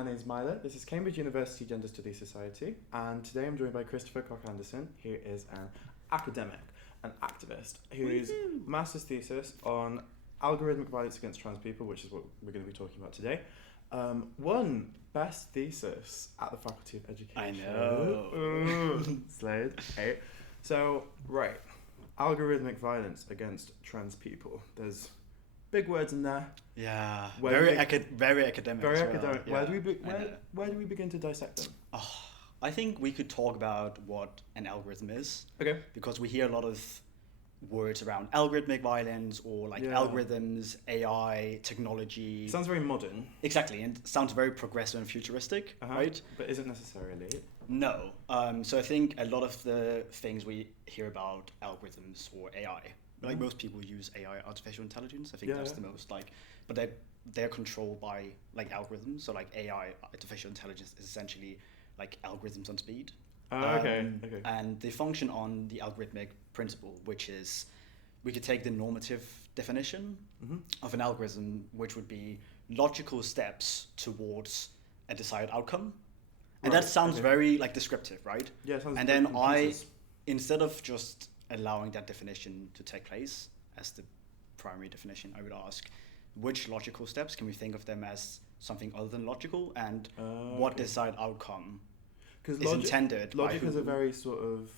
my name is Mila. This is Cambridge University Gender Studies Society, and today I'm joined by Christoffer Koch Andersen, who is an academic, an activist, whose master's thesis on algorithmic violence against trans people, which is what we're going to be talking about today, won best thesis at the Faculty of Education. I know. Slayed. Hey. So, right, algorithmic violence against trans people. There's big words in there. Yeah, Very academic. Very as well. academic. Yeah. Where do we begin to dissect them? Oh, I think we could talk about what an algorithm is. Okay. Because we hear a lot of words around algorithmic violence or like algorithms, AI, technology. Sounds very modern. Exactly, and sounds very progressive and futuristic, right? But isn't necessarily. No. So I think a lot of the things we hear about algorithms or AI, like most people use AI, artificial intelligence. I think that's the most but they're controlled by like algorithms. So like AI, artificial intelligence is essentially like algorithms on speed. Okay. And they function on the algorithmic principle, which is we could take the normative definition of an algorithm, which would be logical steps towards a desired outcome. And that sounds very like descriptive, right? Yeah, it sounds. And then instead of just allowing that definition to take place as the primary definition, I would ask, which logical steps can we think of them as something other than logical, and what desired outcome is intended? Logic has a very sort of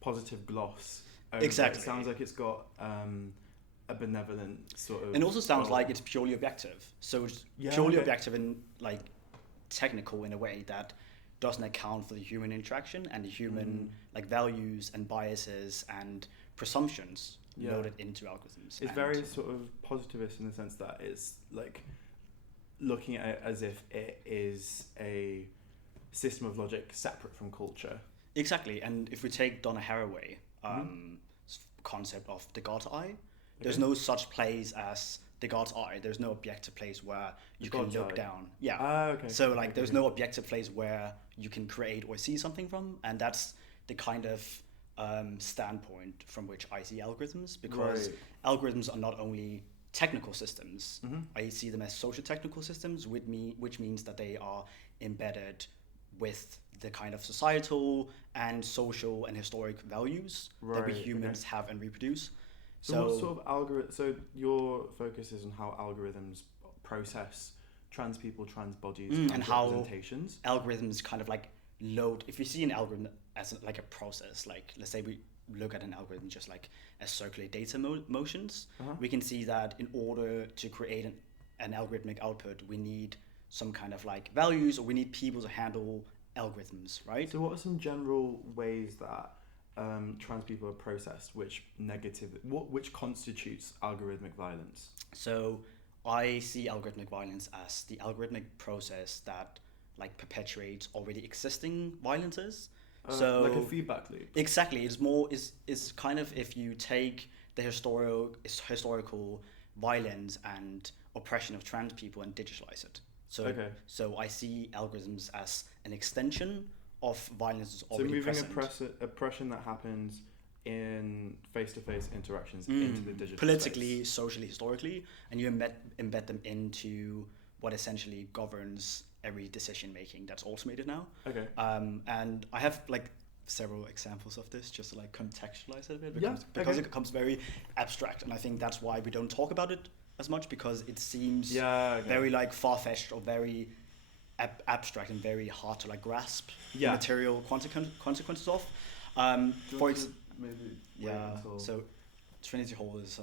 positive gloss. Exactly. It sounds like it's got a benevolent sort of. And also sounds like it's purely objective. So it's purely objective and like technical in a way that doesn't account for the human interaction and the human like values and biases and presumptions loaded into algorithms. It's very sort of positivist in the sense that it's like looking at it as if it is a system of logic separate from culture. Exactly, and if we take Donna Haraway concept of the God's eye, there's no such place as the God's eye. There's no objective place where you can look down. Yeah. So like there's no objective place where you can create or see something from, and that's the kind of standpoint from which I see algorithms, because algorithms are not only technical systems. I see them as social technical systems, which means that they are embedded with the kind of societal and social and historic values that we humans have and reproduce. So what sort of algorithm? So your focus is on how algorithms process trans people, trans bodies, and representations. How algorithms kind of like load. If you see an algorithm as like a process, like let's say we look at an algorithm just like as circulate data motions, we can see that in order to create an algorithmic output, we need some kind of like values, or we need people to handle algorithms, right? So what are some general ways that trans people are processed, which constitutes algorithmic violence? So I see algorithmic violence as the algorithmic process that like perpetuates already existing violences. So like a feedback loop. Exactly. It's more is kind of if you take the historical violence and oppression of trans people and digitalize it. So I see algorithms as an extension of violence already present. So moving oppression that happens in face-to-face interactions into the digital politically, space. Socially, historically, and you embed them into what essentially governs every decision making that's automated now. Okay. And I have like several examples of this just to like contextualize it a bit because it becomes very abstract, and I think that's why we don't talk about it as much, because it seems very like far-fetched or very abstract and very hard to like grasp the material consequences of. So Trinity Hall is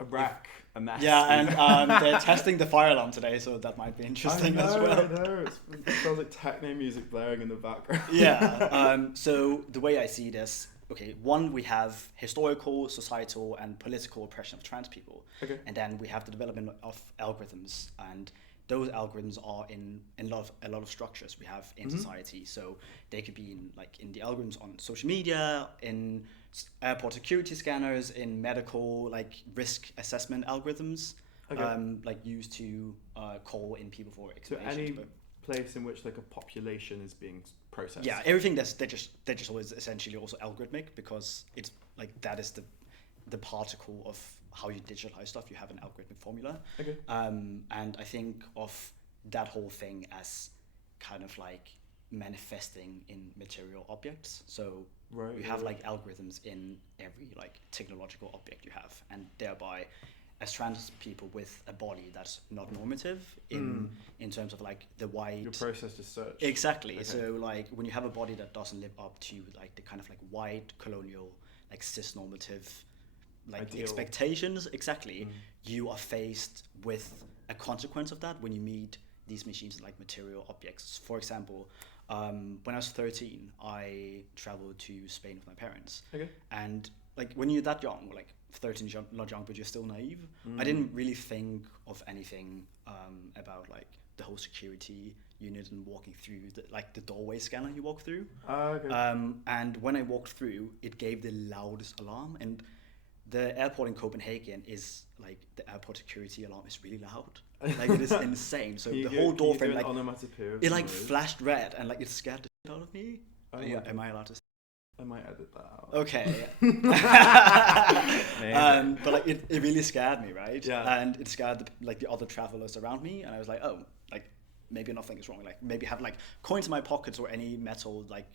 a wreck, a mess. Yeah, and they're testing the fire alarm today, so that might be interesting as well. I know. It sounds like techno music blaring in the background. So the way I see this, one, we have historical, societal, and political oppression of trans people. And then we have the development of algorithms, and those algorithms are in a lot of structures we have in society. So they could be in the algorithms on social media, in airport security scanners, in medical like risk assessment algorithms, like used to call in people for examinations. So any place in which like a population is being processed. Yeah, everything that's digital is essentially also algorithmic, because it's like that is the particle of how you digitalize stuff. You have an algorithmic formula. And I think of that whole thing as kind of like manifesting in material objects. So you have like algorithms in every like technological object you have, and thereby as trans people with a body that's not normative in terms of like the wide your process to search. Exactly. Okay. So like when you have a body that doesn't live up to like the kind of like white colonial like cis normative like ideal expectations, exactly, you are faced with a consequence of that when you meet these machines like material objects. For example, when I was 13, I traveled to Spain with my parents. Okay. And like when you're that young, like 13 is not young, but you're still naive. I didn't really think of anything about like the whole security unit and walking through the doorway scanner you walk through. Okay. And when I walked through, it gave the loudest alarm. And the airport in Copenhagen is like the airport security alarm is really loud. Like it is insane. So the whole door frame like it like flashed red and like it scared the shit out of me. Yeah, am I allowed to say? I might edit that out. Okay. But like it really scared me, right? Yeah. And it scared the other travelers around me, and I was like, oh, like maybe nothing is wrong. Like maybe have like coins in my pockets or any metal like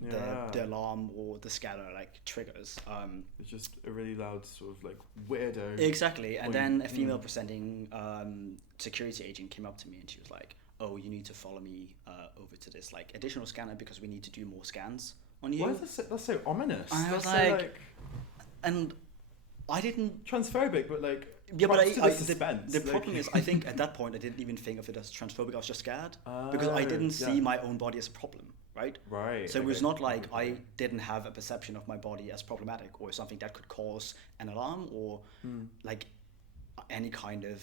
the alarm or the scanner like triggers. It's just a really loud sort of like weirdo. Exactly. And then a female presenting security agent came up to me and she was like, oh, you need to follow me over to this like additional scanner because we need to do more scans on you. Why is that's so ominous? And I was like, so, like, and I didn't transphobic, but like yeah, but the problem is I think at that point I didn't even think of it as transphobic. I was just scared because I didn't see my own body as a problem, right? Right. So it was not like I didn't have a perception of my body as problematic or something that could cause an alarm or like any kind of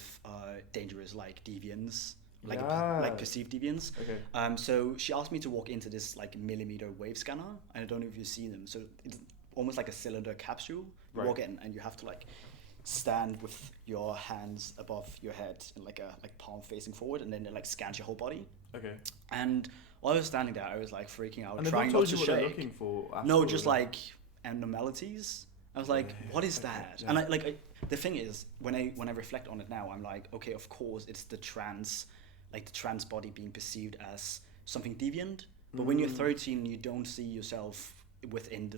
dangerous like deviance. Like perceived deviance. Okay. So she asked me to walk into this like millimeter wave scanner, and I don't know if you see them. So it's almost like a cylinder capsule. You walk in, and you have to like stand with your hands above your head and like palm facing forward, and then it like scans your whole body. Okay. And while I was standing there, I was like freaking out, and trying not to shake. They're looking for no, just like abnormalities. I was like, what is that? Yeah. And the thing is, when I reflect on it now, I'm like, okay, of course, it's the trans body being perceived as something deviant. But when you're 13, you don't see yourself within the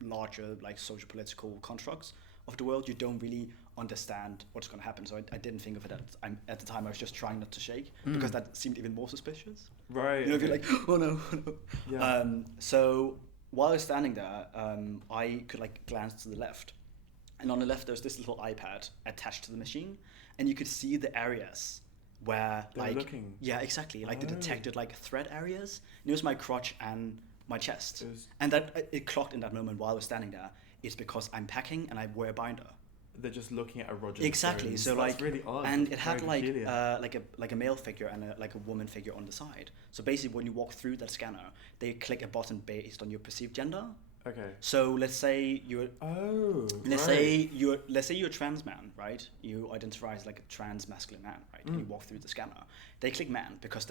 larger like social political constructs of the world. You don't really understand what's going to happen. So I didn't think of it at the time. I was just trying not to shake because that seemed even more suspicious. Right. You know, if you're like, oh no. Yeah. So while I was standing there, I could like glance to the left, and on the left there's this little iPad attached to the machine, and you could see the areas where they're looking. Yeah, exactly, like the detected like threat areas. And it was my crotch and my chest, and that it clocked in that moment while I was standing there. It's because I'm packing and I wear a binder. They're just looking at a Roger. Exactly. So that's really odd. And it had like a male figure and a woman figure on the side. So basically, when you walk through that scanner, they click a button based on your perceived gender. Okay. So let's say you're a trans man, right? You identify as like a trans masculine man, right? And you walk through the scanner. They click man because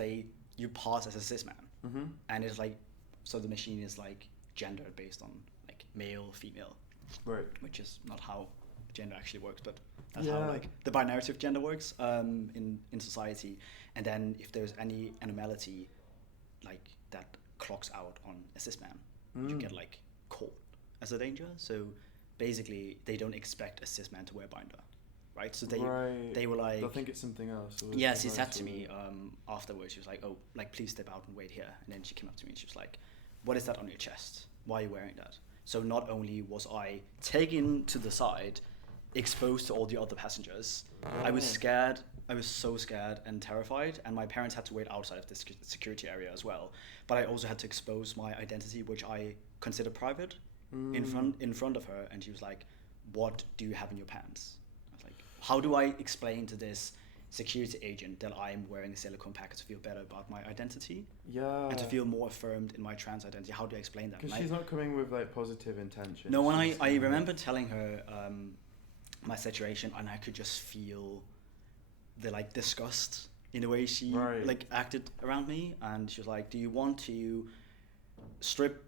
you pass as a cis man, and it's like, so the machine is like gendered based on like male, female, right? Which is not how gender actually works, but that's how like the binarity of gender works in society. And then if there's any anomaly like that clocks out on a cis man, you get like caught as a danger. So basically they don't expect a cis man to wear a binder, right? So they were like, they'll think it's something else. Yeah, she said to me afterwards, she was like, oh, like please step out and wait here. And then she came up to me and she was like, what is that on your chest? Why are you wearing that? So not only was I taken to the side, exposed to all the other passengers, I was scared. I was so scared and terrified, and my parents had to wait outside of the security area as well. But I also had to expose my identity, which I considered private, in front of her. And she was like, what do you have in your pants? I was like, how do I explain to this security agent that I'm wearing a silicone packet to feel better about my identity? Yeah. And to feel more affirmed in my trans identity? How do I explain that? Because she's not coming with like positive intention. No, when I remember telling her my situation, and I could just feel the like disgust in the way she like acted around me. And she was like, do you want to strip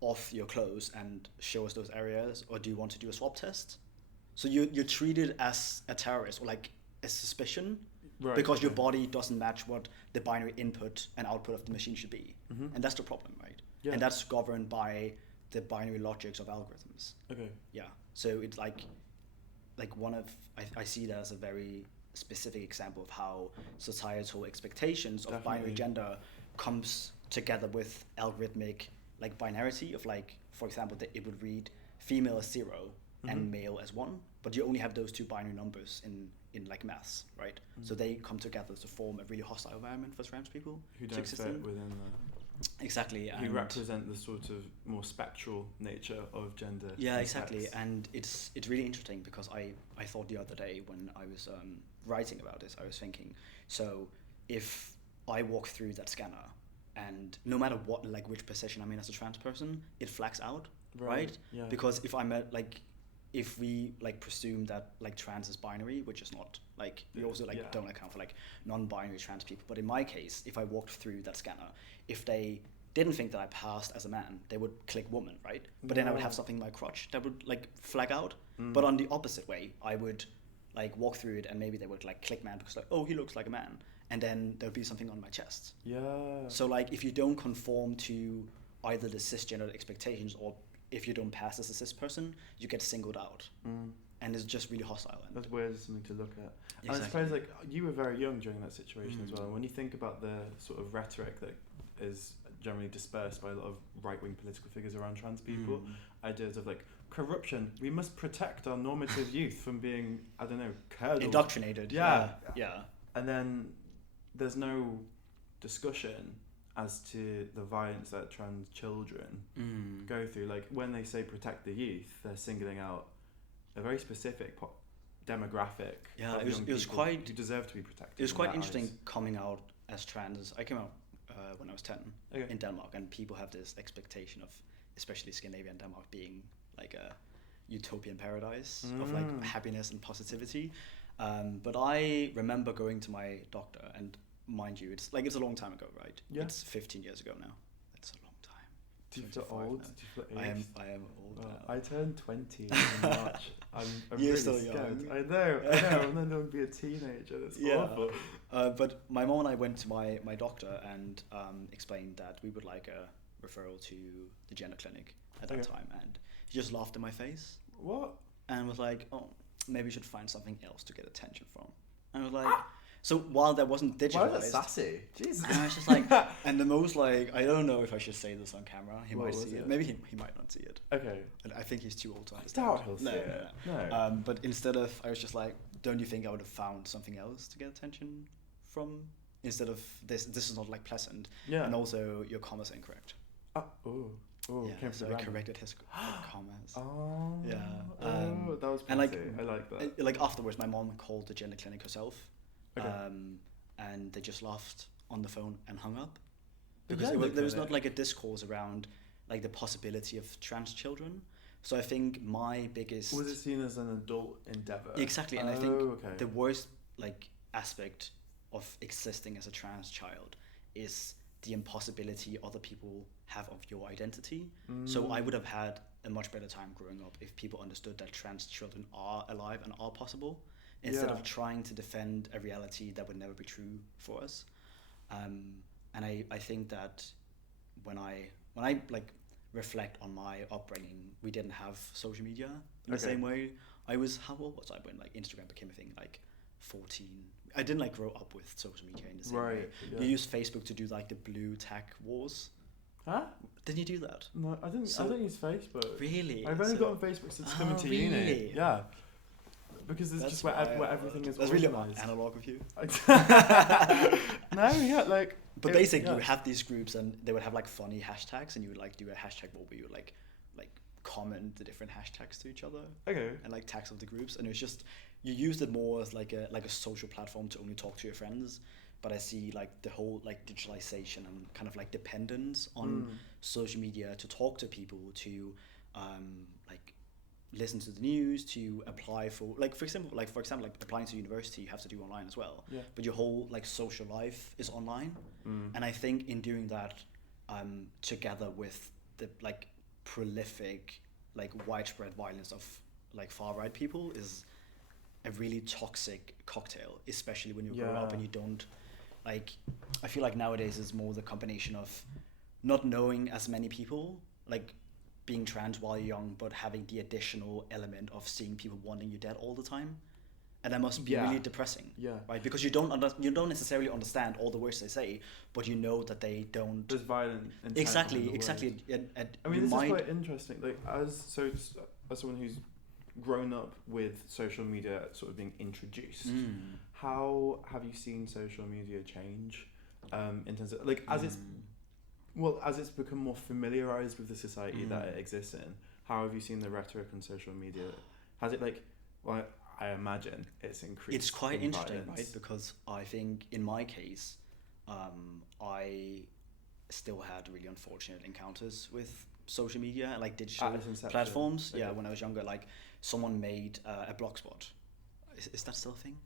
off your clothes and show us those areas, or do you want to do a swab test? So you're treated as a terrorist or like a suspicion because your body doesn't match what the binary input and output of the machine should be. And that's the problem, right? Yeah. And that's governed by the binary logics of algorithms. Okay. Yeah. So it's like one of, I see that as a very specific example of how societal expectations of binary gender comes together with algorithmic like binarity of like, for example, that it would read female as 0 and male as 1, but you only have those two binary numbers in like maths, right? So they come together to form a really hostile environment for trans people who don't fit within the... Exactly. Who represent the sort of more spectral nature of gender. Yeah, exactly. And it's really interesting because I thought the other day when I was writing about this, I was thinking, so if I walk through that scanner and no matter what, like which position I'm in as a trans person, it flags out, right? Yeah. Because if I'm at like, if we like presume that like trans is binary, which is not, like we also like don't account for like non-binary trans people, but in my case, if I walked through that scanner, if they didn't think that I passed as a man, they would click woman, right? But then I would have something in my crotch that would like flag out. But on the opposite way, I would like walk through it and maybe they would like click man because like, oh, he looks like a man, and then there would be something on my chest. Yeah. So like if you don't conform to either the cisgender expectations or if you don't pass as a cis person, you get singled out. And it's just really hostile. And that's weird, something to look at. Exactly. And I suppose like you were very young during that situation as well. And when you think about the sort of rhetoric that is generally dispersed by a lot of right-wing political figures around trans people, ideas of like corruption, we must protect our normative youth from being, I don't know, curdled. Indoctrinated. Yeah. And then there's no discussion as to the violence that trans children go through. Like when they say protect the youth, they're singling out a very specific demographic. Yeah, it was quite who deserve to be protected. It was quite interesting coming out as trans. I came out when I was 10 in Denmark, and people have this expectation of, especially Scandinavian Denmark, being like a utopian paradise of like happiness and positivity. But I remember going to my doctor, and mind you, it's a long time ago, right? Yeah. It's 15 years ago now. That's a long time. Do you feel old? Do you feel aged? I am old now. I turned 20 in March. I'm You're really still scared. Young. I know. And then there'll be a teenager. That's awful. But my mom and I went to my doctor and explained that we would like a referral to the gender clinic at that time. And he just laughed in my face. What? And was like, oh, maybe we should find something else to get attention from. And I was like... So while that wasn't digitalized... Why was that sassy? Jesus. And I was just like... and the most like... I don't know if I should say this on camera. He might see it. Maybe he might not see it. Okay. And I think he's too old to understand. I doubt he'll see it. No. But instead of... I was just like, don't you think I would have found something else to get attention from? Instead of this is not like pleasant. Yeah. And also your commas are incorrect. Yeah, so I corrected his comments. Oh. Yeah. That was and like, I like that. Like afterwards, my mom called the gender clinic herself. Okay. And they just laughed on the phone and hung up. Because there was not like a discourse around like the possibility of trans children. So I think my biggest... Was it seen as an adult endeavor? Exactly. And I think the worst like aspect of existing as a trans child is the impossibility other people have of your identity. So I would have had a much better time growing up if people understood that trans children are alive and are possible, instead of trying to defend a reality that would never be true for us. And I think that when I like reflect on my upbringing, we didn't have social media in the same way. How old was I when like Instagram became a thing? Like 14. I didn't like grow up with social media in the same way. Yeah. You used Facebook to do like the blue tag wars. Huh? Didn't you do that? No, I didn't. I don't use Facebook. Really? I've only got on Facebook since coming to uni. Yeah. Because it's just where everything is. That's really analog of you. No, yeah, like. But basically, you would have these groups, and they would have like funny hashtags, and you would like do a hashtag war where you would like comment the different hashtags to each other. Okay. And like tags of the groups, and it was just you used it more as like a social platform to only talk to your friends. But I see like the whole like digitalization and kind of like dependence on social media to talk to people, to like listen to the news, to apply for for example like applying to university, you have to do online as well. Yeah. But your whole like social life is online. And I think in doing that, together with the like prolific like widespread violence of like far right people, is a really toxic cocktail, especially when you grow up and you don't like. I feel like nowadays is more the combination of not knowing as many people, like being trans while you're young, but having the additional element of seeing people wanting you dead all the time. And that must be really depressing, right? Because you don't necessarily understand all the words they say, but you know that they don't. There's violent. Exactly. I mean, this is quite interesting. Like, as someone who's grown up with social media sort of being introduced, how have you seen social media change, in terms of like as it's become more familiarized with the society that it exists in? How have you seen the rhetoric on social media? Has it I imagine it's increased. It's quite interesting, right? Because I think in my case, I still had really unfortunate encounters with social media, like digital platforms. Okay. Yeah, when I was younger, like someone made a blogspot. Is that still a thing?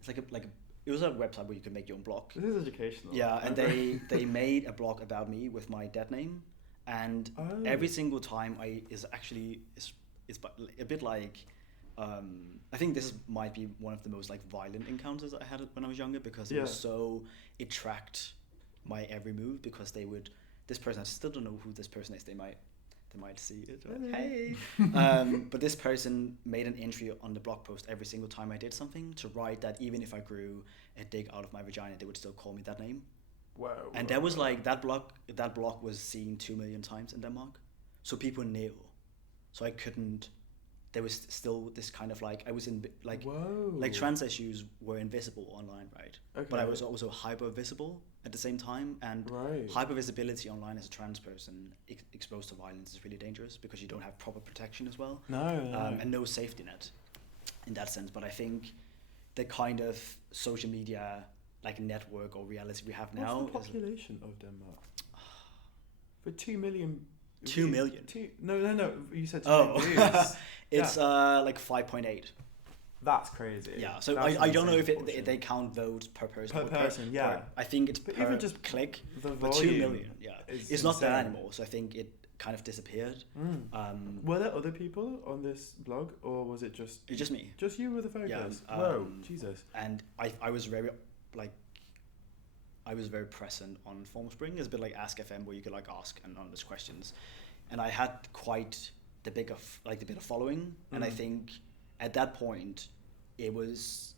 It's it was a website where you could make your own blog. This is educational. Yeah, and they made a blog about me with my dead name, and every single time it's a bit like. I think this might be one of the most like violent encounters I had when I was younger, because it tracked my every move, because this person, I still don't know who this person is, they might see it, hey. But this person made an entry on the blog post every single time I did something to write that even if I grew a dick out of my vagina, they would still call me that name. Wow. And that was like that blog was seen 2 million times in Denmark, so people knew. So I couldn't. There was still this kind of like I was in like Whoa. Like trans issues were invisible online, right? Okay. But I was also hyper visible at the same time, and hyper visibility online as a trans person exposed to violence is really dangerous, because you don't have proper protection as well. No. And no safety net in that sense. But I think the kind of social media like network or reality we have now. What's the population of Denmark? For 2 million. 2 million. No. You said 2 million views. It's like 5.8. That's crazy. Yeah, so I don't know if they count votes per person. Per person, yeah. I think it's per even just click. The but 2 million, yeah. It's not insane. that anymore, so I think it kind of disappeared. Were there other people on this blog, or was it just... It's just me. Just you with the focus? Yeah, whoa, Jesus. And I was very, I was very present on Formspring. It's a bit like Ask FM, where you could like ask anonymous questions. And I had quite the bit of following, and I think at that point it was,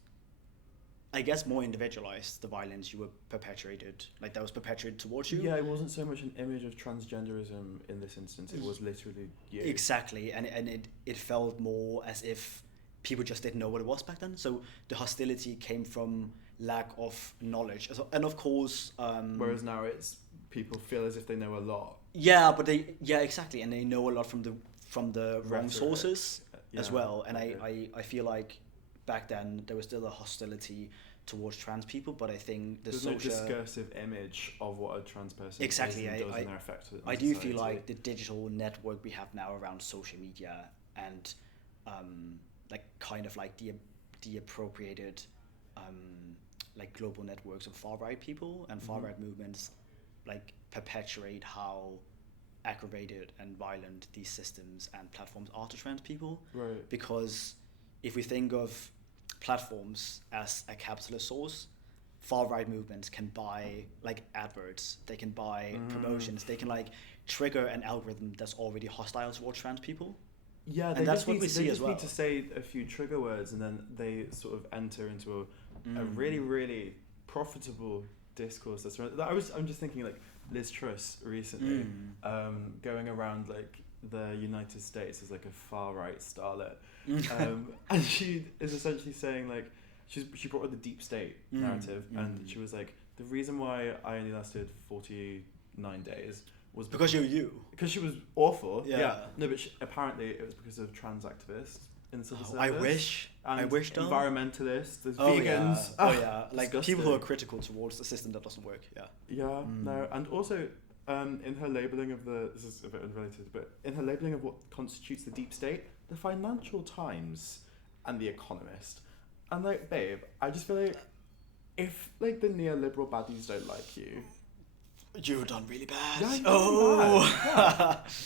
I guess, more individualized, the violence you were perpetuated, like that was perpetuated towards you. Yeah, it wasn't so much an image of transgenderism in this instance, it was literally you. Exactly, and it felt more as if people just didn't know what it was back then, so the hostility came from lack of knowledge, and of course whereas now it's people feel as if they know a lot. Yeah, but exactly, and they know a lot from the wrong sources as well. And I feel like back then there was still a hostility towards trans people, but I think there's no discursive image of what a trans person does and their effect on I do feel like the digital network we have now around social media and like kind of like the appropriated like global networks of far right people and far right movements like perpetuate how aggravated and violent these systems and platforms are to trans people. Right. Because if we think of platforms as a capitalist source, far right movements can buy like adverts, they can buy promotions, they can like trigger an algorithm that's already hostile towards trans people. Yeah, and that's what we see as well. They just need to say a few trigger words, and then they sort of enter into a really, really profitable discourse. I'm just thinking like Liz Truss recently going around like the United States as like a far right starlet, and she is essentially saying like she brought up the deep state narrative, and she was like, the reason why I only lasted 49 days was because because she was awful. No, but apparently it was because of trans activists in the civil service. I wish though. Environmentalists, there's vegans. Like disgusting. people who are critical towards the system that doesn't work. No, and also in her labeling of this is a bit unrelated, but in her labeling of what constitutes the deep state, the Financial Times and the Economist, and like, babe, I just feel like if like the neoliberal baddies don't like you, you've done really bad.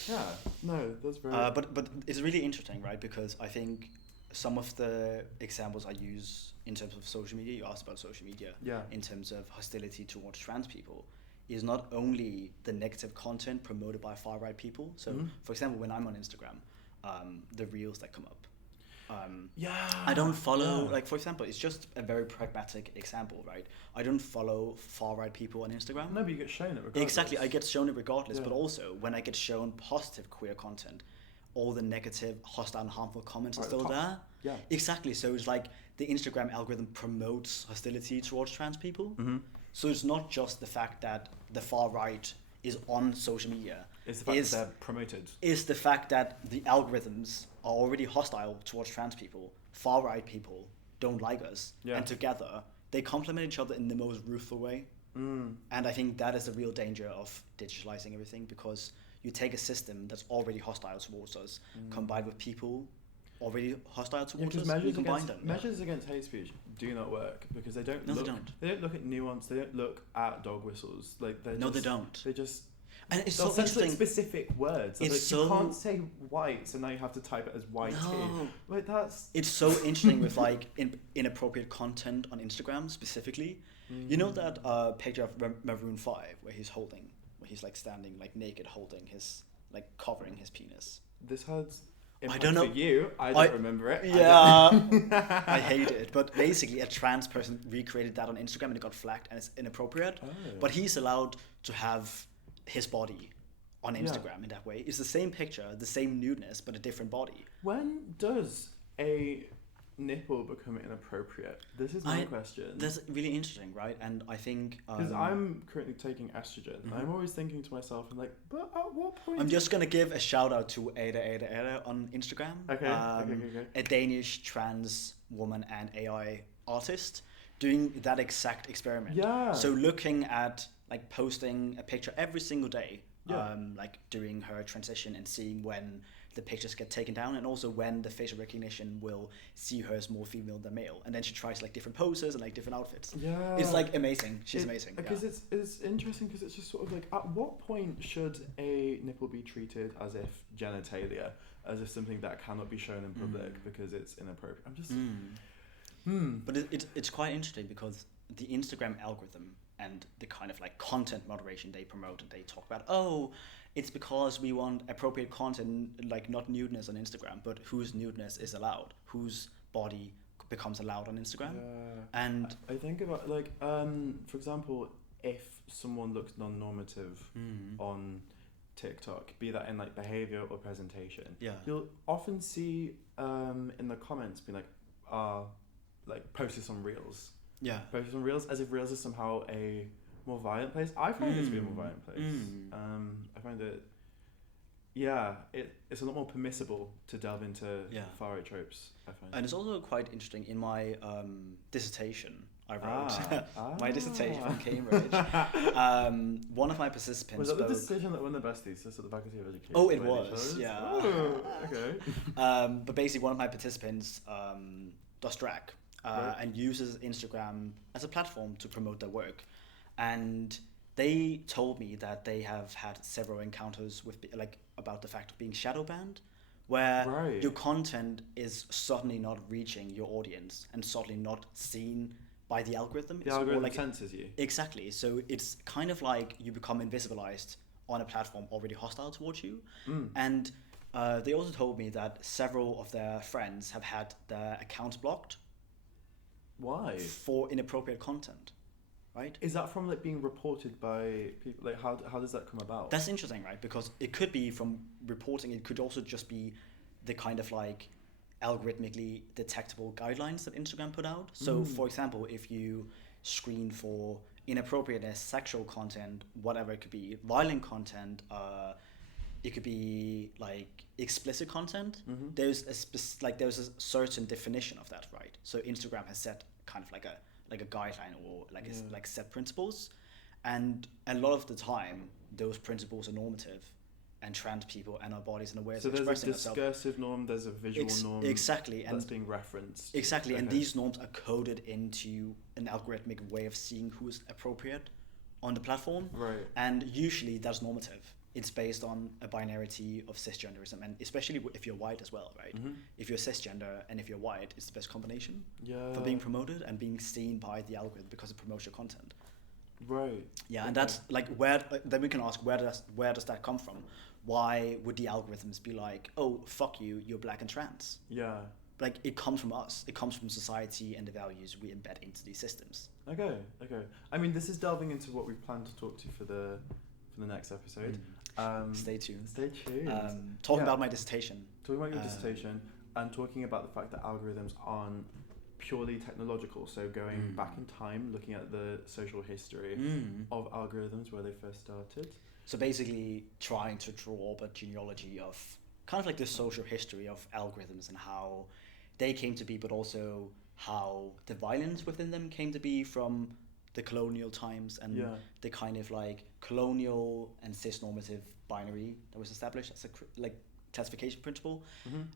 Yeah, no, that's very. But it's really interesting, right? Because I think some of the examples I use in terms of social media, you asked about social media, in terms of hostility towards trans people, is not only the negative content promoted by far-right people. So, for example, when I'm on Instagram, the reels that come up, I don't follow, like, for example, it's just a very pragmatic example, right? I don't follow far-right people on Instagram. No, but you get shown it regardless. Exactly, I get shown it regardless, but also when I get shown positive queer content, all the negative, hostile and harmful comments are still there. Yeah. Exactly, so it's like the Instagram algorithm promotes hostility towards trans people. So it's not just the fact that the far right is on social media. It's the fact that they're promoted. It's the fact that the algorithms are already hostile towards trans people. Far right people don't like us. And together, they complement each other in the most rueful way. And I think that is the real danger of digitalizing everything, because you take a system that's already hostile towards us, combined with people already hostile towards us, you combine them. Measures against hate speech do not work, because they don't look at nuance, they don't look at dog whistles. Like they don't. They just and it's so interesting. Specific words. It's like, so, you can't say white, so now you have to type it as white tea. Like that's. It's so interesting with like inappropriate content on Instagram specifically. You know that picture of Maroon 5 where he's like standing like naked, holding his like covering his penis. This has. I don't know. For you, I don't remember it. Yeah, I hate it. But basically, a trans person recreated that on Instagram and it got flagged and it's inappropriate. But he's allowed to have his body on Instagram in that way. It's the same picture, the same nudeness, but a different body. When does a nipple become inappropriate? This is my question. That's really interesting, right? And I think because I'm currently taking estrogen, and I'm always thinking to myself, I'm like, but at what point? I'm just gonna give a shout out to Ada on Instagram. Okay. A Danish trans woman and AI artist doing that exact experiment. Yeah. So looking at like posting a picture every single day, like during her transition, and seeing when the pictures get taken down, and also when the facial recognition will see her as more female than male, and then she tries like different poses and like different outfits. Yeah, it's like amazing. She's amazing. Because it's interesting, because it's just sort of like, at what point should a nipple be treated as if genitalia, as if something that cannot be shown in public because it's inappropriate? I'm just. But it's quite interesting, because the Instagram algorithm and the kind of like content moderation they promote, and they talk about, it's because we want appropriate content, like not nudeness on Instagram, but whose nudeness is allowed, whose body becomes allowed on Instagram. And I think about like, for example, if someone looks non-normative on TikTok, be that in like behavior or presentation, you'll often see in the comments be like, post this on Reels. Post this on Reels, as if Reels is somehow a more violent place. I find it to be a more violent place. I find it, it's a lot more permissible to delve into far right tropes, I find. And it's also quite interesting, in my dissertation I wrote, my dissertation from Cambridge, one of my participants was that the decision that won the best thesis at the Faculty of Education? Oh, it was, yeah. Oh, okay. But basically one of my participants does drag. And uses Instagram as a platform to promote their work, and they told me that they have had several encounters with about the fact of being shadow banned, where your content is suddenly not reaching your audience and suddenly not seen by the algorithm. The algorithm censors you. Exactly. So it's kind of like you become invisibilized on a platform already hostile towards you, and they also told me that several of their friends have had their accounts blocked. Why? For inappropriate content, right? Is that from like being reported by people? Like how does that come about? That's interesting, right? Because it could be from reporting. It could also just be the kind of like algorithmically detectable guidelines that Instagram put out. So, for example, if you screen for inappropriateness, sexual content, whatever it could be, violent content, it could be like explicit content. There's there's a certain definition of that, right? So Instagram has set kind of like a guideline, or like set principles, and a lot of the time those principles are normative, and trans people and our bodies and our ways of expressing ourselves. So there's a discursive norm, there's a visual norm. Exactly, that's being referenced. Exactly, and these norms are coded into an algorithmic way of seeing who is appropriate on the platform. Right. And usually that's normative. it's based on a binarity of cisgenderism, and especially if you're white as well, right? If you're cisgender and if you're white, it's the best combination for being promoted and being seen by the algorithm because it promotes your content. Right. Yeah, and that's like then we can ask where does that come from? Why would the algorithms be like, oh, fuck you, you're black and trans? Yeah. Like, it comes from us. It comes from society and the values we embed into these systems. Okay. I mean, this is delving into what we plan to talk to for the next episode. Stay tuned. Talking about my dissertation. Talking about your dissertation and talking about the fact that algorithms aren't purely technological. So going back in time, looking at the social history of algorithms, where they first started. So basically trying to draw up a genealogy of kind of like the social history of algorithms and how they came to be, but also how the violence within them came to be from the colonial times and the kind of like colonial and cis-normative binary that was established as a like classification principle.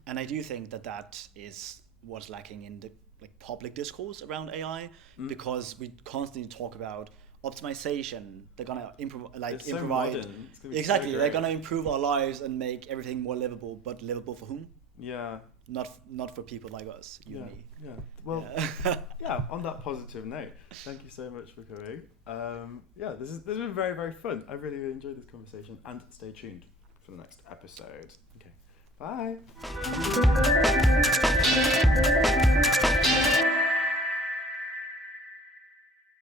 And I do think that is what's lacking in the like public discourse around AI, because we constantly talk about optimization. They're gonna improvise. Exactly, they're gonna improve our lives and make everything more livable. But livable for whom? Yeah. Not for people like us, you and me. Yeah. Well, on that positive note, thank you so much for coming. This has been very, very fun. I really, really enjoyed this conversation, and stay tuned for the next episode. Okay. Bye.